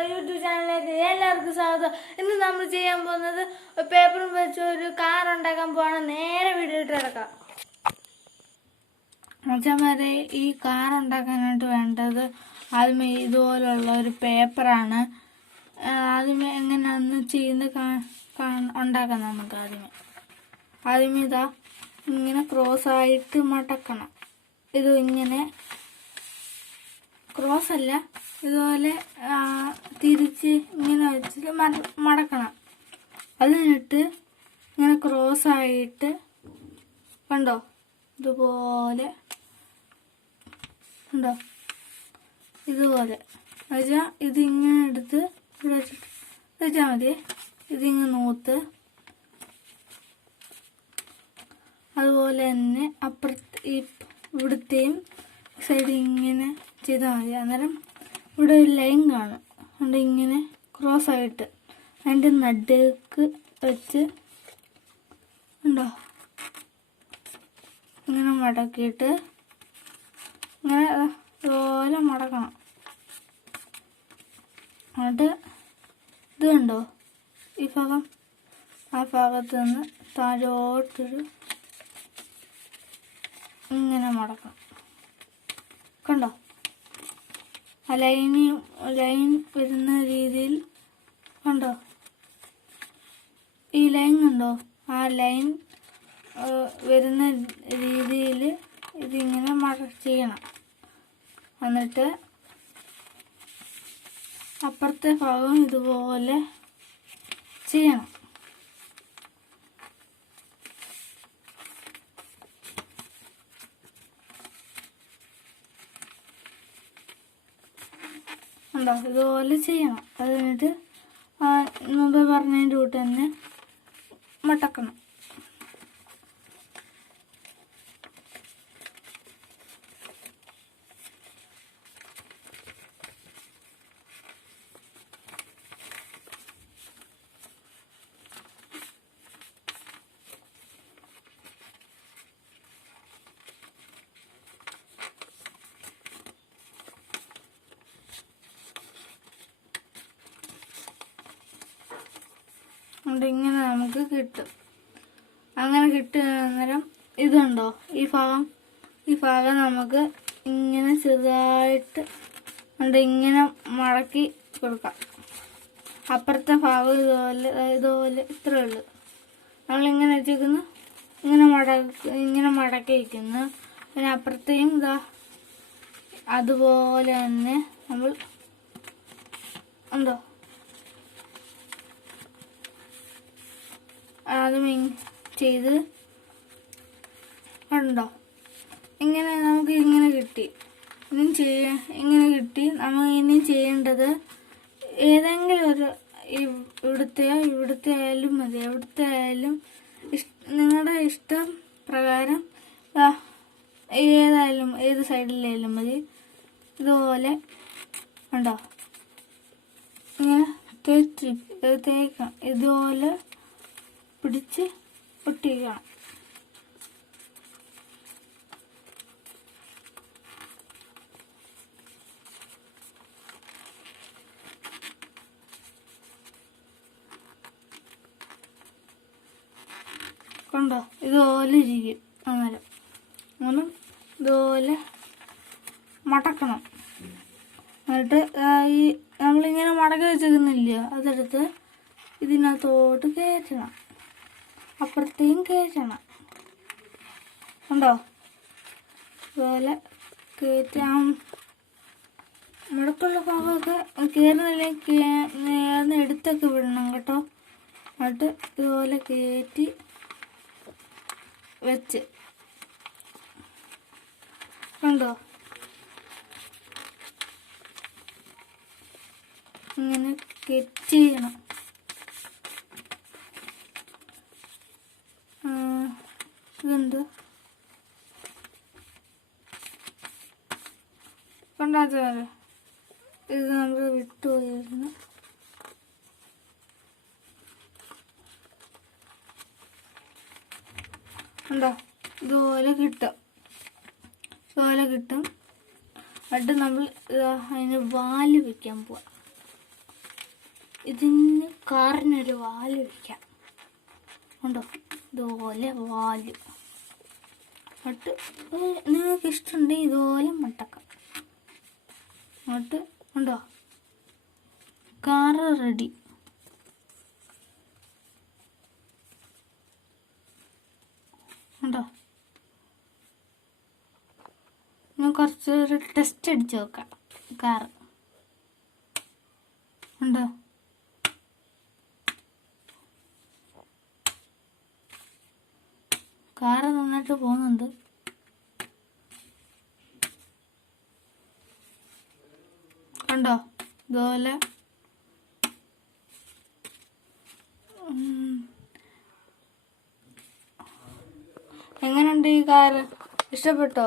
നമ്മുടെ യൂട്യൂബ് ചാനലിലേക്ക് എല്ലാവർക്കും സ്വാഗതം. ഇന്ന് നമ്മൾ ചെയ്യാൻ പോകുന്നത് പേപ്പറും വെച്ച് ഒരു കാർ ഉണ്ടാക്കാൻ പോവാണ്. നേരെ വീഡിയോ ഇട്ട് കിടക്കാം. മച്ചന്മാരെ, ഈ കാർ ഉണ്ടാക്കാനായിട്ട് വേണ്ടത് ആദ്യമേ ഇതുപോലുള്ള ഒരു പേപ്പറാണ്. ആദ്യമേ എങ്ങനെയാണെന്ന് ഉണ്ടാക്കാം. നമുക്ക് ആദ്യമേ ഇതാ ഇങ്ങനെ ക്രോസായിട്ട് മടക്കണം. ഇത് ഇങ്ങനെ ക്രോസ് അല്ല, ഇതുപോലെ തിരിച്ച് ഇങ്ങനെ വെച്ചിട്ട് മടക്കണം. അത് കഴിഞ്ഞിട്ട് ഇങ്ങനെ ക്രോസായിട്ട് കണ്ടോ, ഇതുപോലെ ഉണ്ടോ, ഇതുപോലെ വെച്ചാൽ ഇതിങ്ങനെ എടുത്ത് ഇവിടെ വെച്ചാൽ മതി. ഇതിങ്ങനെ നൂത്ത് അതുപോലെ തന്നെ അപ്പുറത്ത് ഇവിടുത്തെയും സൈഡ് ഇങ്ങനെ ചെയ്താൽ മതി. അന്നേരം ഇവിടെ ഒരു ലൈൻ കാണും. അതുകൊണ്ട് ഇങ്ങനെ ക്രോസ് ആയിട്ട് അതിൻ്റെ നടുക്ക് വെച്ച് ഉണ്ടോ ഇങ്ങനെ മടക്കിയിട്ട് ഇങ്ങനെ ഇതുപോലെ മടക്കണം. എന്നിട്ട് ഇത് കണ്ടോ, ഈ ഭാഗം ആ ഭാഗത്ത് നിന്ന് താഴോട്ടൊരു ഇങ്ങനെ മടക്കണം. കണ്ടോ, ആ ലൈൻ വരുന്ന രീതിയിൽ കണ്ടോ, ഈ ലൈൻ കണ്ടോ, ആ ലൈൻ വരുന്ന രീതിയിൽ ഇതിങ്ങനെ ചെയ്യണം. എന്നിട്ട് അപ്പുറത്തെ ഭാഗം ഇതുപോലെ ചെയ്യണം. ഉണ്ടോ, ഇതുപോലെ ചെയ്യണം. അത് കഴിഞ്ഞിട്ട് മുമ്പ് പറഞ്ഞതിൻ്റെ കൂട്ട് തന്നെ മടക്കണം. ഇങ്ങനെ നമുക്ക് കിട്ടും. അങ്ങനെ കിട്ടുന്നേരം ഇതുണ്ടോ, ഈ ഭാഗം നമുക്ക് ഇങ്ങനെ ചെറുതായിട്ട് ഇങ്ങനെ മടക്കി കൊടുക്കാം. അപ്പുറത്തെ ഭാഗം ഇതുപോലെ ഇത്രയേ ഉള്ളൂ. നമ്മളിങ്ങനെ വെച്ചേക്കുന്നു, ഇങ്ങനെ മടക്കി വയ്ക്കുന്നു. പിന്നെ അപ്പുറത്തെയും ഇതാ അതുപോലെ തന്നെ നമ്മൾ ഉണ്ടോ അതും ചെയ്ത് ഉണ്ടോ, ഇങ്ങനെ നമുക്ക് ഇങ്ങനെ കിട്ടി. ഇങ്ങനെ കിട്ടി. നമ്മൾ ഇനി ചെയ്യേണ്ടത് ഏതെങ്കിലും ഒരു ഇവിടുത്തെ ആയാലും മതി, എവിടുത്തെ ആയാലും നിങ്ങളുടെ ഇഷ്ടം പ്രകാരം ഏതായാലും ഏത് സൈഡിലായാലും മതി. ഇതുപോലെ ഉണ്ടോ ഇങ്ങനെ തേക്കണം. ഇതുപോലെ പിടിച്ച് ഒട്ടിക്കണം. കണ്ടോ, ഇതുപോലെ ഇരിക്കും. അങ്ങനെ ഇതുപോലെ മടക്കണം. എന്നിട്ട് ഈ നമ്മളിങ്ങനെ മടക്കി വെച്ചേക്കുന്നില്ല, അതെടുത്ത് ഇതിനകത്തോട്ട് കയറ്റണം. അപ്പുറത്തേയും കയറ്റണം. ഉണ്ടോ, ഇതുപോലെ കയറ്റാം. മുടക്കുള്ള ഭാഗമൊക്കെ കയറുന്നില്ലെങ്കിൽ എടുത്തൊക്കെ വിടണം കേട്ടോ. എന്നിട്ട് ഇതുപോലെ കയറ്റി വെച്ച് കണ്ടോ, ഇങ്ങനെ കെറ്റ് ചെയ്യണം. ഇതുണ്ട് കണ്ടാച്ചാല് ഇത് നമ്മൾ വിട്ടുപോയിരുന്നു. ഉണ്ടോ, ഇതുപോലെ കിട്ടും. എന്നിട്ട് നമ്മൾ അതിന് വാല് വെക്കാൻ പോവാം. ഇതിന് കാറിനൊരു വാല് വയ്ക്കാം. ഉണ്ടോ? ഇതുപോലെ വാല്. എന്നിട്ട് നിങ്ങൾക്ക് ഇഷ്ടമുണ്ടെങ്കിൽ ഇതുപോലെ മട്ടക്കാം. എന്നിട്ട് ഉണ്ടോ? Car ready. ഉണ്ടോ? ഞാൻ കുറച്ചൊരു ടെസ്റ്റ് അടിച്ച് നോക്കാം. കാറ് ഉണ്ടോ? കാറ് നന്നായിട്ട് പോകുന്നുണ്ട്. കണ്ടോ? ഇതുപോലെ എങ്ങനെയുണ്ട് ഈ കാറ്? ഇഷ്ടപ്പെട്ടോ?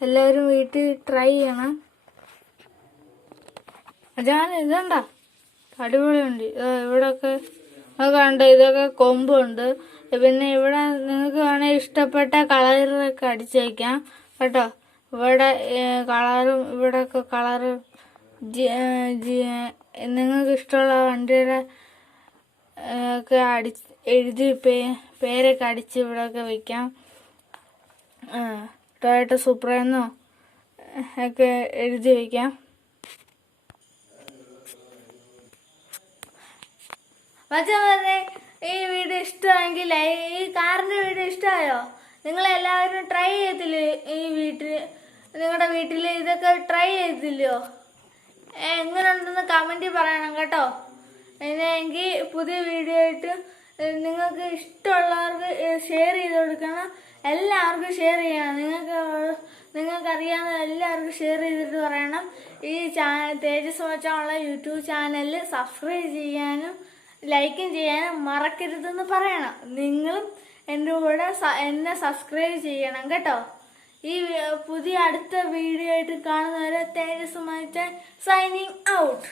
എല്ലാവരും വീട്ടിൽ ട്രൈ ചെയ്യണം. ഞാൻ ഇതുണ്ടോ, അടിപൊളിയുണ്ട്. ഇവിടെയൊക്കെ കണ്ട ഇതൊക്കെ കൊമ്പുണ്ട്. പിന്നെ ഇവിടെ നിങ്ങൾക്ക് വേണമെങ്കിൽ ഇഷ്ടപ്പെട്ട കളറൊക്കെ അടിച്ചു വയ്ക്കാം കേട്ടോ. ഇവിടെ കളറും ഇവിടെയൊക്കെ കളറ് നിങ്ങൾക്ക് ഇഷ്ടമുള്ള വണ്ടിയുടെ ഒക്കെ എഴുതി പേരൊക്കെ അടിച്ച് ഇവിടെയൊക്കെ വയ്ക്കാം. ടൊയോട്ട സൂപ്രയെന്നോ ഒക്കെ എഴുതി വയ്ക്കാം. മച്ചാമാരെ, ഈ വീഡിയോ ഇഷ്ടമായെങ്കിൽ ഈ കാറിൻ്റെ വീഡിയോ ഇഷ്ടമായോ? നിങ്ങളെല്ലാവരും ട്രൈ ചെയ്തില്ലേ? ഈ നിങ്ങളുടെ വീട്ടിൽ ഇതൊക്കെ ട്രൈ ചെയ്തില്ലയോ? എങ്ങനെയുണ്ടെന്ന് കമൻറ്റിൽ പറയണം കേട്ടോ. എങ്കിൽ പുതിയ വീഡിയോ ആയിട്ട് നിങ്ങൾക്ക് ഇഷ്ടമുള്ളവർക്ക് ഷെയർ ചെയ്ത് കൊടുക്കണം. എല്ലാവർക്കും ഷെയർ ചെയ്യണം. നിങ്ങൾക്കറിയാവുന്ന എല്ലാവർക്കും ഷെയർ ചെയ്തിട്ട് പറയണം. ഈ തേജസ് മച്ചാനുള്ള യൂട്യൂബ് ചാനലിൽ സബ്സ്ക്രൈബ് ചെയ്യാനും ലൈക്കും ചെയ്യാനും മറക്കരുതെന്ന് പറയണം. നിങ്ങളും എൻ്റെ കൂടെ എന്നെ സബ്സ്ക്രൈബ് ചെയ്യണം കേട്ടോ. ഈ പുതിയ അടുത്ത വീഡിയോ ആയിട്ട് കാണുന്നവരെ തേജസ് മച്ചാൻ സൈനിങ് ഔട്ട്.